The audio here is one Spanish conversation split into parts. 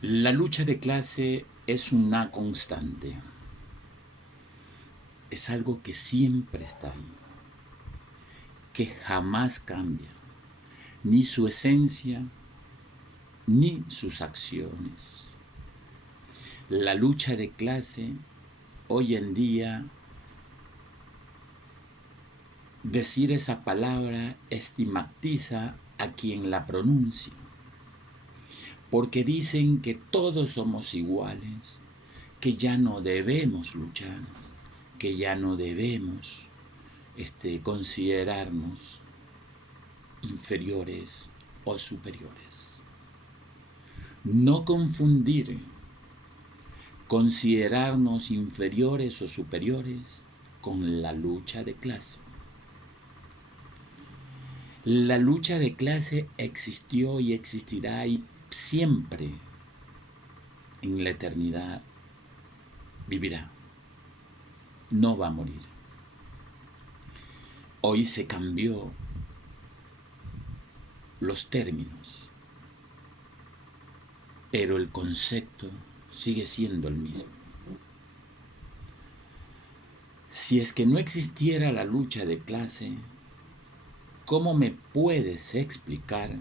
La lucha de clase es una constante, es algo que siempre está ahí, que jamás cambia, ni su esencia, ni sus acciones. La lucha de clase hoy en día, decir esa palabra estigmatiza a quien la pronuncia, porque dicen que todos somos iguales, que ya no debemos luchar, que ya no debemos considerarnos inferiores o superiores. No confundir considerarnos inferiores o superiores con la lucha de clase. La lucha de clase existió y existirá y siempre en la eternidad vivirá. No va a morir. Hoy se cambió los términos, pero el concepto sigue siendo el mismo. Si es que no existiera la lucha de clase, ¿cómo me puedes explicar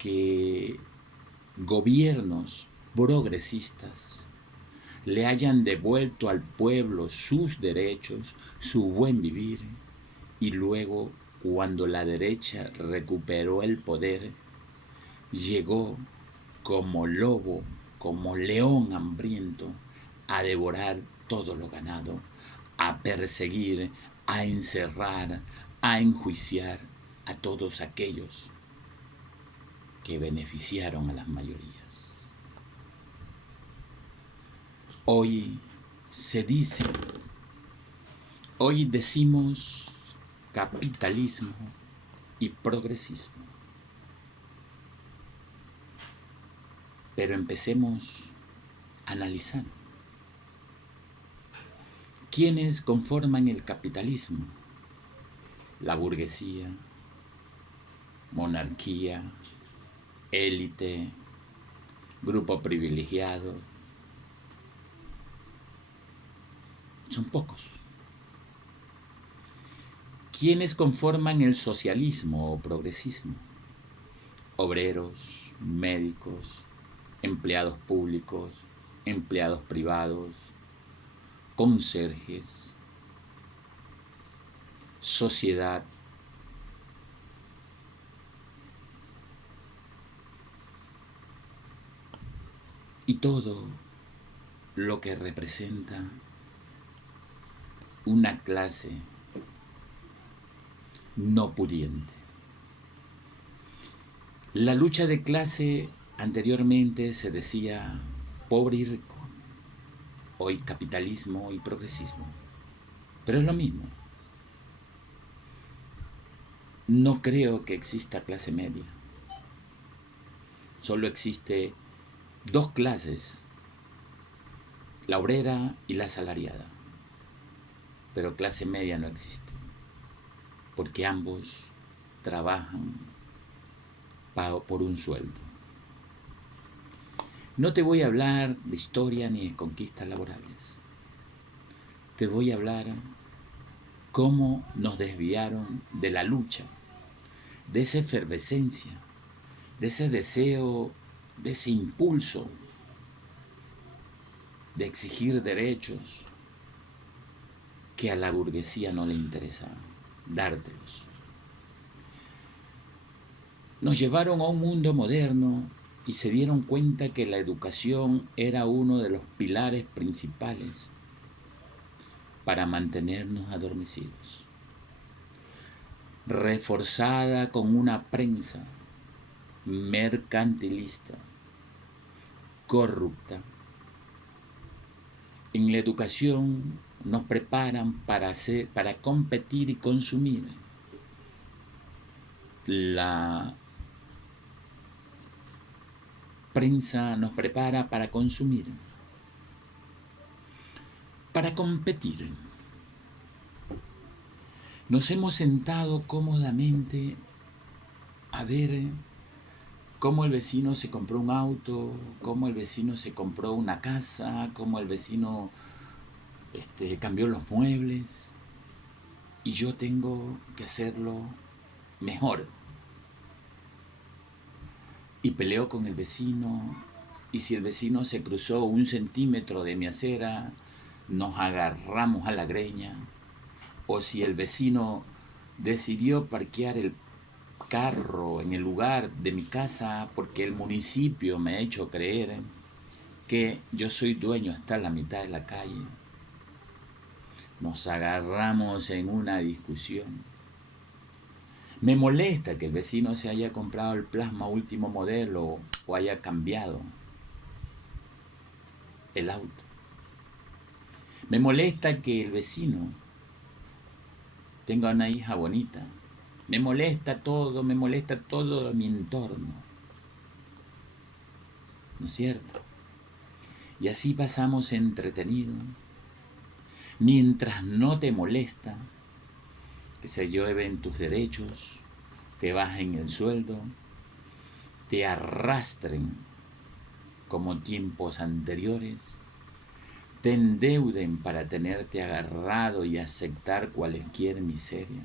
que gobiernos progresistas le hayan devuelto al pueblo sus derechos, su buen vivir, y luego, cuando la derecha recuperó el poder, llegó como lobo, como león hambriento, a devorar todo lo ganado, a perseguir, a encerrar, a enjuiciar a todos aquellos que beneficiaron a las mayorías? Hoy se dice, hoy decimos capitalismo y progresismo. Pero empecemos a analizar. ¿Quiénes conforman el capitalismo? La burguesía, monarquía, élite, grupo privilegiado. Son pocos. ¿Quiénes conforman el socialismo o progresismo? Obreros, médicos, empleados públicos, empleados privados, conserjes, sociedad. Y todo lo que representa una clase no pudiente. La lucha de clase anteriormente se decía pobre y rico, hoy capitalismo y progresismo, pero es lo mismo. No creo que exista clase media, solo existe dos clases, la obrera y la asalariada, pero clase media no existe, porque ambos trabajan por un sueldo. No te voy a hablar de historia ni de conquistas laborales. Te voy a hablar cómo nos desviaron de la lucha, de esa efervescencia, de ese deseo, de ese impulso de exigir derechos que a la burguesía no le interesa dártelos. Nos llevaron a un mundo moderno y se dieron cuenta que la educación era uno de los pilares principales para mantenernos adormecidos. Reforzada con una prensa mercantilista, corrupta. En la educación nos preparan para competir y consumir. La prensa nos prepara para consumir, para competir. Nos hemos sentado cómodamente a ver cómo el vecino se compró un auto, cómo el vecino se compró una casa, cómo el vecino cambió los muebles, y yo tengo que hacerlo mejor. Y peleo con el vecino, y si el vecino se cruzó 1 centímetro de mi acera, nos agarramos a la greña. O si el vecino decidió parquear el carro en el lugar de mi casa porque el municipio me ha hecho creer que yo soy dueño hasta la mitad de la calle, nos agarramos en una discusión. Me molesta que el vecino se haya comprado el plasma último modelo o haya cambiado el auto. Me molesta que el vecino tenga una hija bonita. Me molesta todo de mi entorno. ¿No es cierto? Y así pasamos entretenido. Mientras no te molesta que se llueven tus derechos, te bajen el sueldo, te arrastren como tiempos anteriores, te endeuden para tenerte agarrado y aceptar cualquier miseria.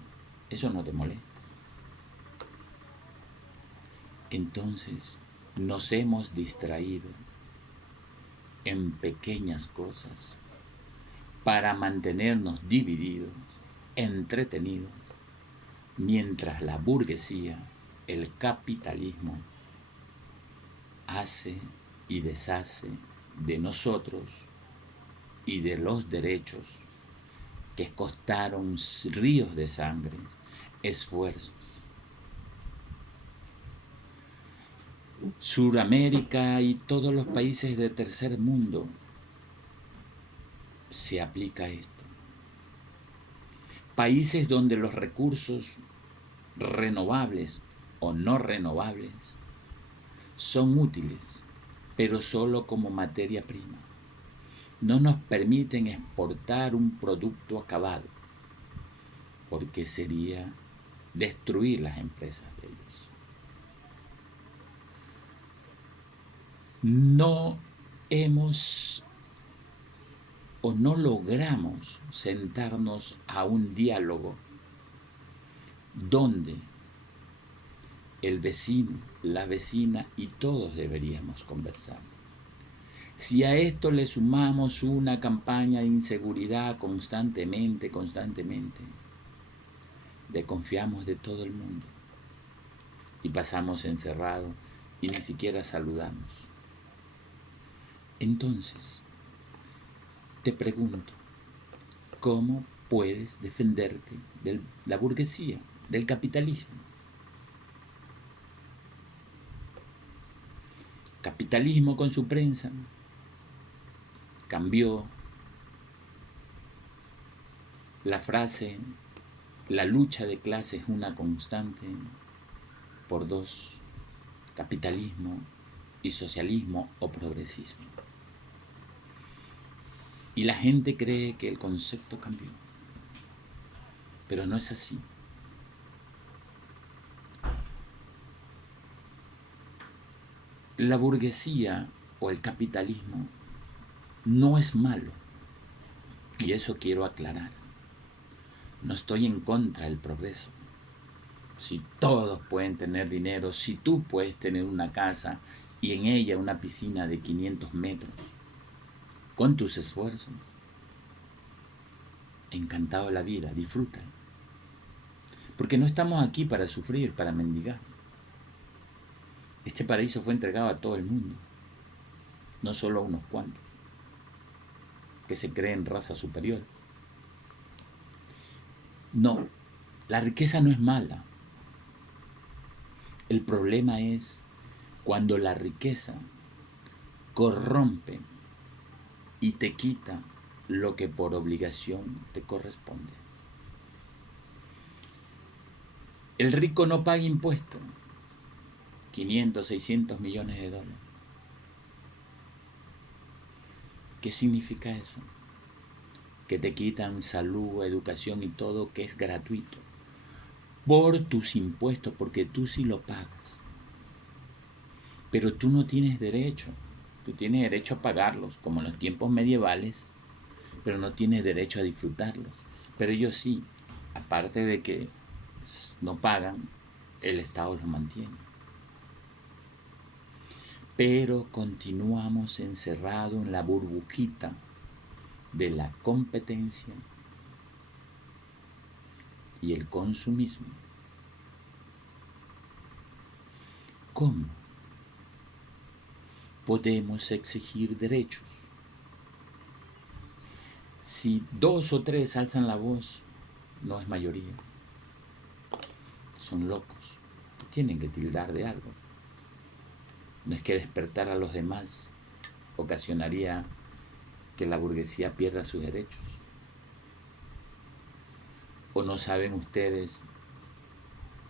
Eso no te molesta. Entonces nos hemos distraído en pequeñas cosas para mantenernos divididos, entretenidos, mientras la burguesía, el capitalismo, hace y deshace de nosotros y de los derechos que costaron ríos de sangre, esfuerzos. Suramérica y todos los países del tercer mundo se aplica esto. Países donde los recursos renovables o no renovables son útiles, pero solo como materia prima. No nos permiten exportar un producto acabado, porque sería destruir las empresas de ellos. No hemos o no logramos sentarnos a un diálogo donde el vecino, la vecina y todos deberíamos conversar. Si a esto le sumamos una campaña de inseguridad constantemente, desconfiamos de todo el mundo y pasamos encerrados y ni siquiera saludamos. Entonces, te pregunto, ¿cómo puedes defenderte de la burguesía, del capitalismo? Capitalismo con su prensa cambió la frase la lucha de clases es una constante por dos, capitalismo y socialismo o progresismo. Y la gente cree que el concepto cambió, pero no es así. La burguesía o el capitalismo no es malo, y eso quiero aclarar. No estoy en contra del progreso. Si todos pueden tener dinero, si tú puedes tener una casa y en ella una piscina de 500 metros, con tus esfuerzos, encantado de la vida, disfruta. Porque no estamos aquí para sufrir, para mendigar. Este paraíso fue entregado a todo el mundo, no solo a unos cuantos, que se creen raza superior. No, la riqueza no es mala. El problema es cuando la riqueza corrompe y te quita lo que por obligación te corresponde. El rico no paga impuestos, 500, 600 millones de dólares. ¿Qué significa eso? Que te quitan salud, educación y todo que es gratuito por tus impuestos, porque tú sí lo pagas. Pero tú no tienes derecho. Tú tienes derecho a pagarlos, como en los tiempos medievales, pero no tienes derecho a disfrutarlos. Pero ellos sí, aparte de que no pagan, el Estado los mantiene. Pero continuamos encerrados en la burbujita de la competencia y el consumismo. ¿Cómo podemos exigir derechos? Si 2 o 3 alzan la voz, no es mayoría. Son locos. Tienen que tildar de algo. No es que despertar a los demás ocasionaría que la burguesía pierda sus derechos. ¿O no saben ustedes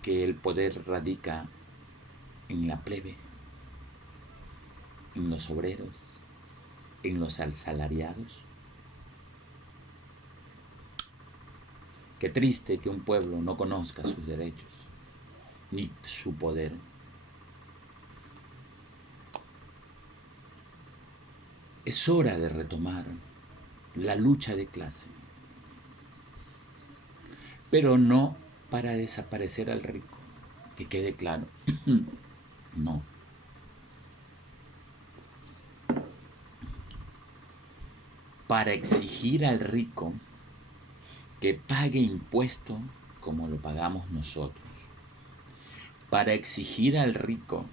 que el poder radica en la plebe, en los obreros, en los asalariados? Qué triste que un pueblo no conozca sus derechos, ni su poder. Es hora de retomar la lucha de clase, pero no para desaparecer al rico, que quede claro. No. Para exigir al rico que pague impuesto como lo pagamos nosotros. Para exigir al rico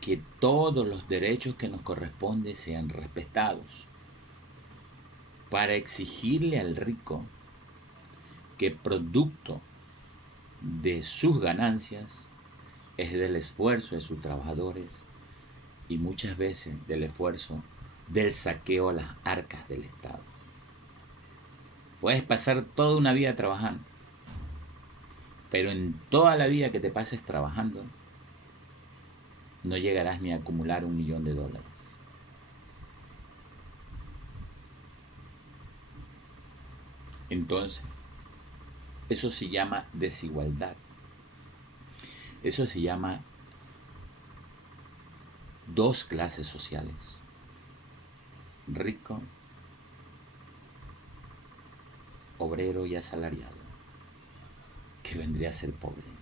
que todos los derechos que nos corresponden sean respetados. Para exigirle al rico que producto de sus ganancias es del esfuerzo de sus trabajadores y muchas veces del esfuerzo del saqueo a las arcas del Estado. Puedes pasar toda una vida trabajando, pero en toda la vida que te pases trabajando no llegarás ni a acumular $1 millón. Entonces, eso se llama desigualdad. Eso se llama dos clases sociales. Rico, obrero y asalariado, que vendría a ser pobre.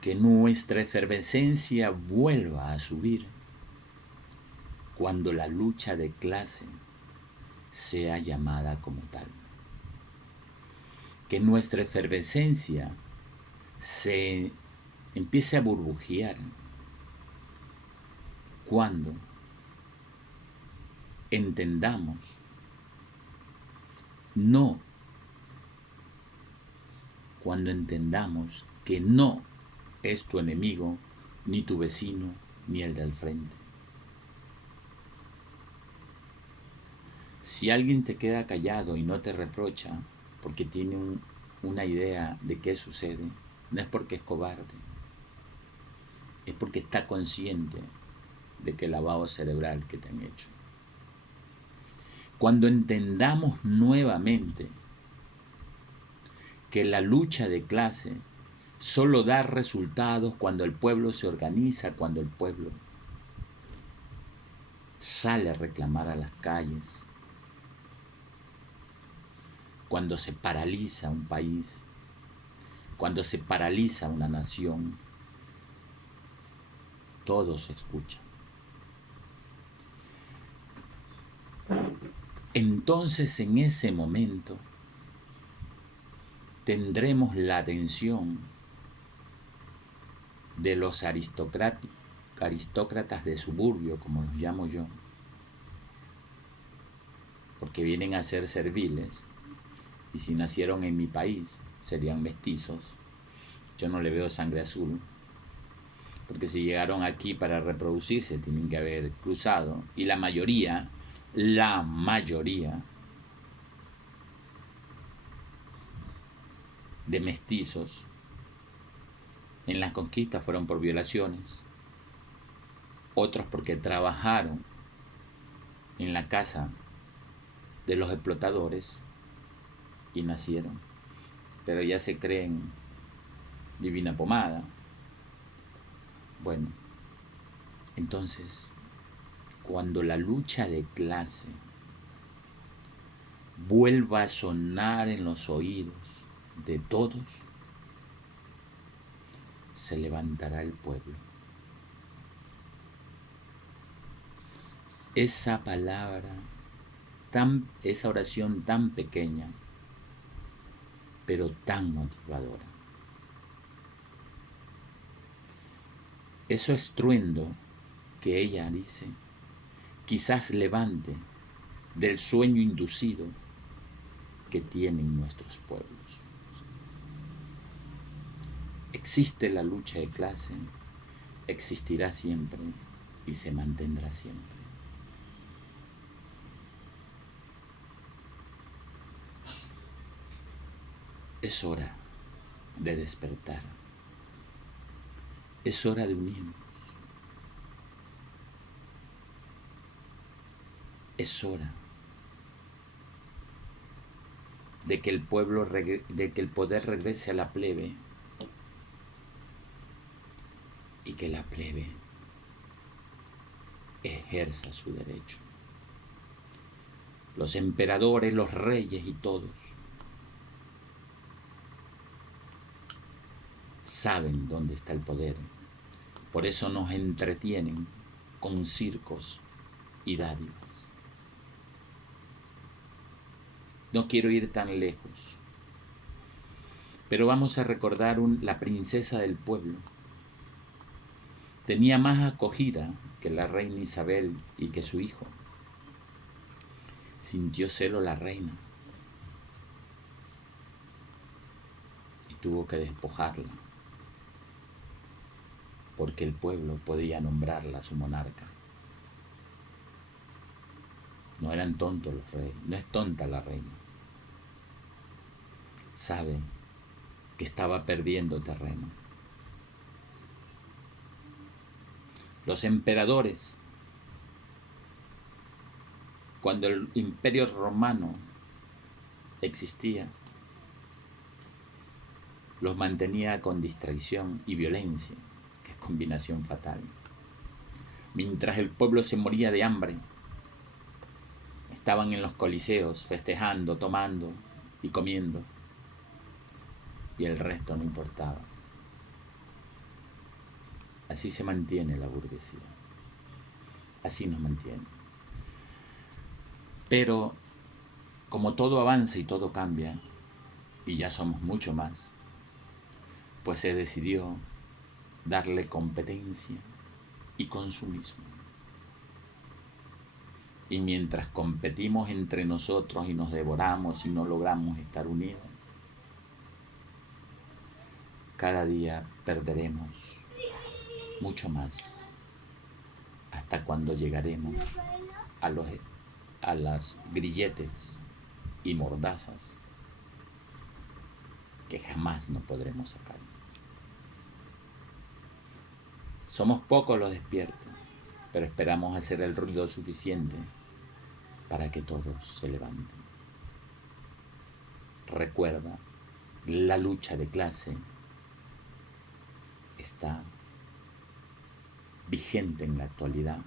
Que nuestra efervescencia vuelva a subir cuando la lucha de clase sea llamada como tal. Que nuestra efervescencia se empiece a burbujear cuando entendamos que no es tu enemigo, ni tu vecino, ni el del frente. Si alguien te queda callado y no te reprocha porque tiene una idea de qué sucede, no es porque es cobarde, es porque está consciente de que el lavado cerebral que te han hecho. Cuando entendamos nuevamente que la lucha de clase solo da resultados cuando el pueblo se organiza, cuando el pueblo sale a reclamar a las calles, cuando se paraliza un país, cuando se paraliza una nación, todo se escucha. Entonces, en ese momento, tendremos la atención de los aristócratas de suburbio, como los llamo yo, porque vienen a ser serviles, y si nacieron en mi país, serían mestizos. Yo no le veo sangre azul, porque si llegaron aquí para reproducirse, tienen que haber cruzado, y la mayoría de mestizos en las conquistas fueron por violaciones, otros porque trabajaron en la casa de los explotadores y nacieron, pero ya se creen Divina Pomada. Bueno, entonces, cuando la lucha de clase vuelva a sonar en los oídos de todos, se levantará el pueblo. Esa palabra, esa oración tan pequeña, pero tan motivadora. Eso estruendo que ella dice, quizás levante del sueño inducido que tienen nuestros pueblos. Existe la lucha de clase, existirá siempre y se mantendrá siempre. Es hora de despertar. Es hora de unirnos. Es hora de que el poder regrese a la plebe y que la plebe ejerza su derecho. Los emperadores, los reyes y todos saben dónde está el poder. Por eso nos entretienen con circos y dádivas. No quiero ir tan lejos, pero vamos a recordar la princesa del pueblo. Tenía más acogida que la reina Isabel y que su hijo. Sintió celo la reina y tuvo que despojarla, porque el pueblo podía nombrarla su monarca. No eran tontos los reyes, no es tonta la reina. Sabe que estaba perdiendo terreno. Los emperadores, cuando el imperio romano existía, los mantenía con distracción y violencia, que es combinación fatal. Mientras el pueblo se moría de hambre, estaban en los coliseos festejando, tomando y comiendo, y el resto no importaba. Así se mantiene la burguesía, así nos mantiene. Pero como todo avanza y todo cambia, y ya somos mucho más, pues se decidió darle competencia y consumismo. Y mientras competimos entre nosotros y nos devoramos y no logramos estar unidos, cada día perderemos mucho más, hasta cuando llegaremos a las grilletes y mordazas que jamás nos podremos sacar. Somos pocos los despiertos, pero esperamos hacer el ruido suficiente para que todos se levanten. Recuerda, la lucha de clase está vigente en la actualidad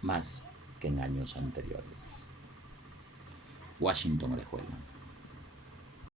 más que en años anteriores. Washington Orejuela.